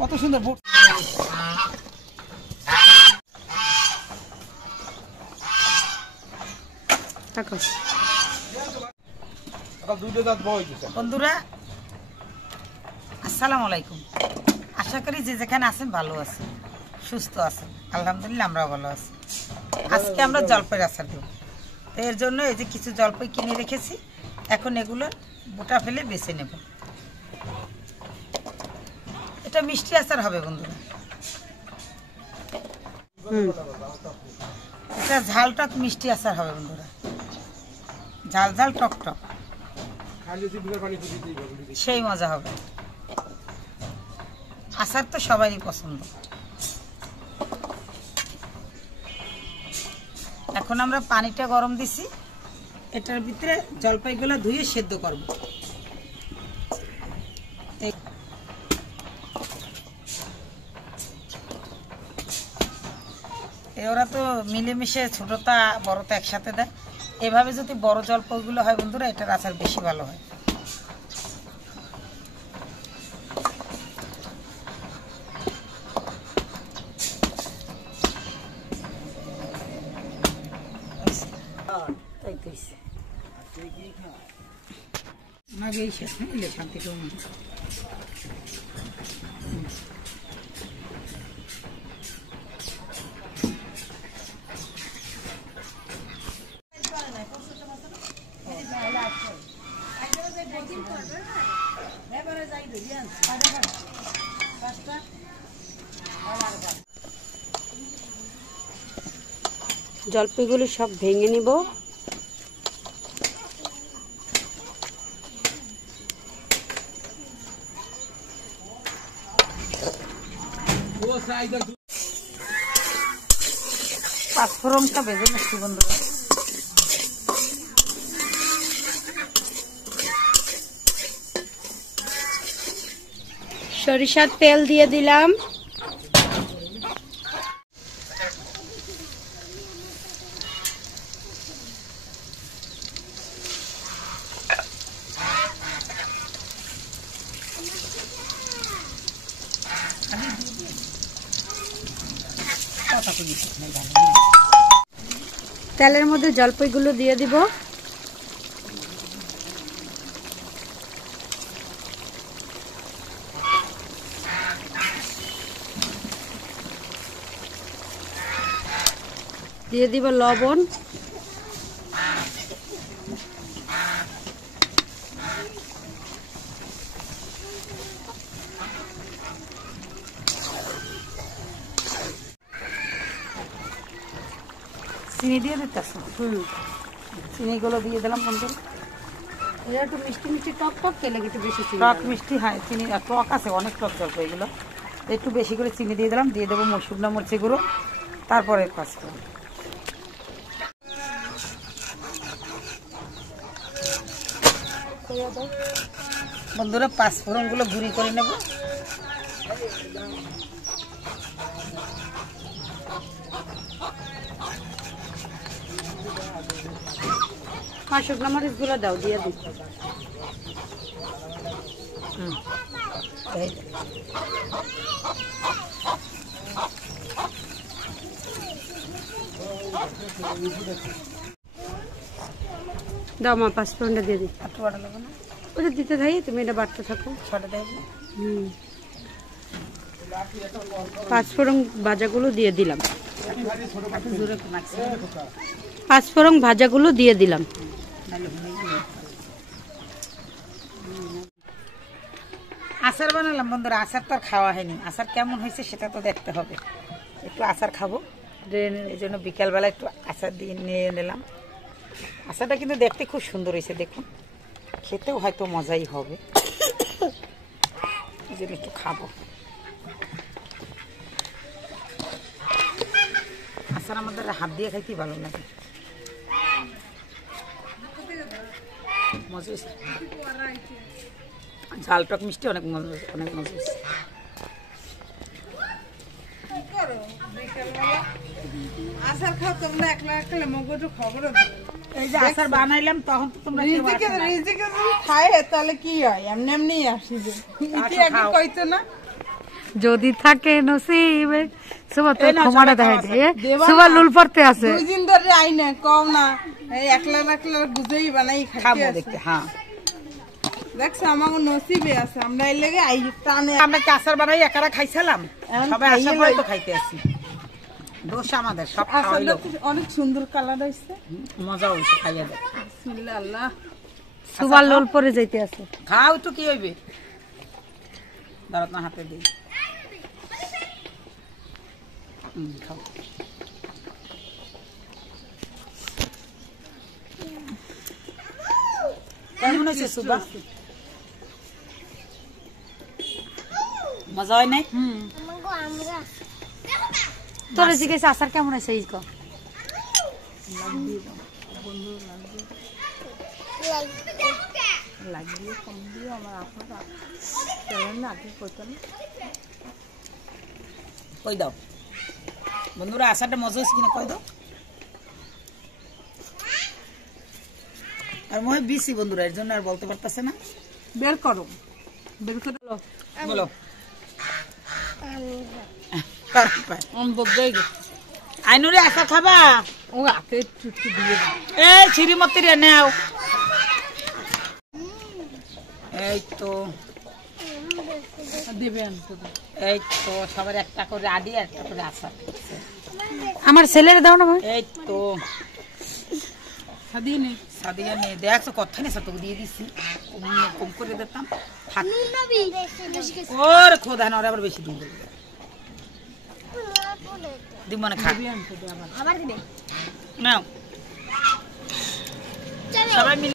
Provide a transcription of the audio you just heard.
কত সুন্দর বোট। বন্ধুরা আসসালামু আলাইকুম, আশা করি যে যেখানে আছেন ভালো আছেন, সুস্থ আছেন। আলহামদুলিল্লাহ আমরাও ভালো আছি। আজকে আমরা জলপাইয়ের আচার দেব। তো এর জন্য এই যে কিছু জলপাই কিনে রেখেছি, এখন এগুলো বোটা ফেলে বেছে নেব। এটা মিষ্টি আচার হবে বন্ধুরা। এটা ঝাল টক মিষ্টি আচার হবে বন্ধুরা, ঝাল ঝাল টক টক, সেই মজা হবে। আচার তো সবারই পছন্দ। এখন আমরা পানিটা গরম দিছি, এটার ভিতরে জলপাইগুলো ধুয়ে সেদ্ধ করব। ওরা তো মিলেমিশে ছোটটা বড়টা একসাথে দেয়। এভাবে যদি বড় জলপাইগুলো হয় বন্ধুরা, এটার আচার বেশি ভালো হয়। শান্তি জলপাইগুলো সব ভেঙে নিব। পাঁচফোড়নটা ভেজে নিচ্ছি বন্ধুরা। সরিষার তেল দিয়ে দিলাম। তেলের মধ্যে জলপাইগুলো দিয়ে দিব। দিয়ে দিব লবণ, চিনি দিয়ে দিতেছ। চিনিগুলো দিয়ে দিলাম বন্ধুরা। এটা একটু মিষ্টি মিষ্টি টক টক তেলে একটু বেশি টক মিষ্টি, হ্যাঁ চিনি টক আছে, অনেক টক জলপাই এগুলো। একটু বেশি করে চিনি দিয়ে দিলাম। দিয়ে দেবো শুকনো মরিচের গুঁড়ো, তারপরে পাঁচফোড়ন। বন্ধুরা পাঁচফোড়ন গুলো গুঁড়ি করে নেব। শুকনো মরিচ গুলো দাও, দিয়ে দিই। দাও মা, পাঁচফোড়নটা দিয়ে দিই। একটু বাটা লাগবে না, ওটা দিতে থাকি, তুমি এটা বাড়তে থাকো। ছটা দেব। পাঁচফোড়ন ভাজাগুলো দিয়ে দিলাম। পাঁচফোড়ন ভাজাগুলো দিয়ে দিলাম। আচার বানালাম বন্ধুরা। আচার তো আর খাওয়া হয়নি, আচার কেমন হয়েছে সেটা তো দেখতে হবে। একটু আচার খাবো, এই জন্য বিকালবেলা একটু আচার দিয়ে নিয়ে নিলাম। আচারটা কিন্তু দেখতে খুব সুন্দর হয়েছে, দেখুন। খেতেও হয়তো মজাই হবে, এই জন্য একটু খাবো। আচার আমাদের হাত দিয়ে খাইতেই ভালো লাগে, মজা হয়েছে। ঝাল টক মিষ্টি অনেক মজা, অনেক মজা হয়েছে। আচার খাও তোমরা, একলা একলা মগজু খবরও এই যে আচার বানাইলাম তখন তো তোমরা কেউ আসো না। রিজিকে যদি খায় তাহলে কি হয়, এমনি এমনি আসি যে ইতি আগে খাও। কইতো না যদি থাকে নসিবে সুবা তো এই নাও, ক্ষমাটা সবাই দেখাই খাওয়া দে দেবা সুবা না। লুল পড়তে আছে 2 দিন ধরে আই না কও না, এই একলা একলা গুজেই বানাই খাবো খাইতে আছে। দেখতে। হ্যাঁ, দেখছো আমাকে নসিবে আছে, আমরা এই লেগে আই টানে। আমরা কি আচার বানাই একারা খাইছিলাম? এখন সবাই আসার খাইয়ে পরে লই। তো খাইতে আসি। দোষ আমাদের, সব আসারটা খাওয়াইলো। তো অনেক সুন্দর কালার হইছে। মজা হইছে, খাইয়া দেয়। বিসমিল্লাহ আল্লাহ। সুবা লুল পরে যাইতে আছে খাও তো কি হইবে, দাঁড়াত না হাতে দিই। খাও। কেমন হয়েছে সুবা? মজা হয় নাই? তোর জিজ্ঞেস আচার কেমন আছে এই কো কই দাও বন্ধুরা, আচারটা মজা হয়েছে কিনা কই দাও। আর মনে হয় বিসি বন্ধুরা, এর জন্য আর বলতে পারতেছে না। বের করো, বের করে দাও। বলো। বদলাই গেছে। আইনুরে আচার খাবা? ও হাতে চুটকি দিয়ে দাও। এই ছিরিমতি রে নাও। এই তো, দেবে আনতে দাও। এই তো সবার একটা করে আডি, একটা করে আচার। আমার ছেলের দাও না মা এই তো সাদিয়ে নে। সাদিয়া নিয়ে দেখছো কথা নেই, তোকে দিয়ে দিছি। কম করে দিতাম। থাক। ওর খোদা না, ওরা আবার বেশি দিয়ে দেবে। দিব না, খা। দেবে আনতে দাও আবার। নাও সবাই মিলে